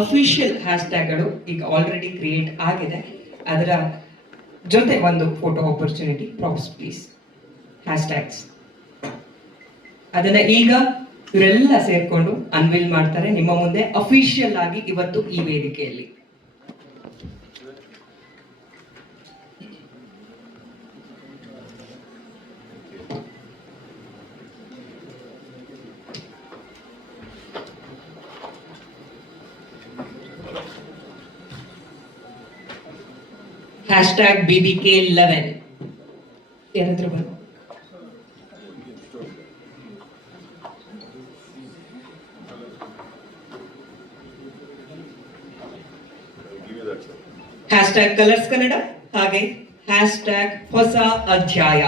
Official ಹ್ಯಾಶ್ಟ್ಯಾಗ್ಗಳು ಈಗ already create ಆಗಿದೆ. ಅದರ ಜೊತೆ ಒಂದು photo opportunity props please hashtags ಅದನ್ನ ಈಗ ಇವರೆಲ್ಲ ಸೇರ್ಕೊಂಡು ಅನ್ವಿಲ್ ಮಾಡ್ತಾರೆ. ನಿಮ್ಮ ಮುಂದೆ ಅಫಿಷಿಯಲ್ ಆಗಿ ಇವತ್ತು ಈ ವೇದಿಕೆಯಲ್ಲಿ. hashtag B B K eleven ಯಾರಾದ್ರೂ ಬನ್ನಿ ಹ್ಯಾಶ್ಟ್ಯಾಗ್ ಕಲರ್ಸ್ ಕನ್ನಡ ಹಾಗೆ ಹ್ಯಾಶ್ಟ್ಯಾಗ್ ಹೊಸ ಅಧ್ಯಾಯ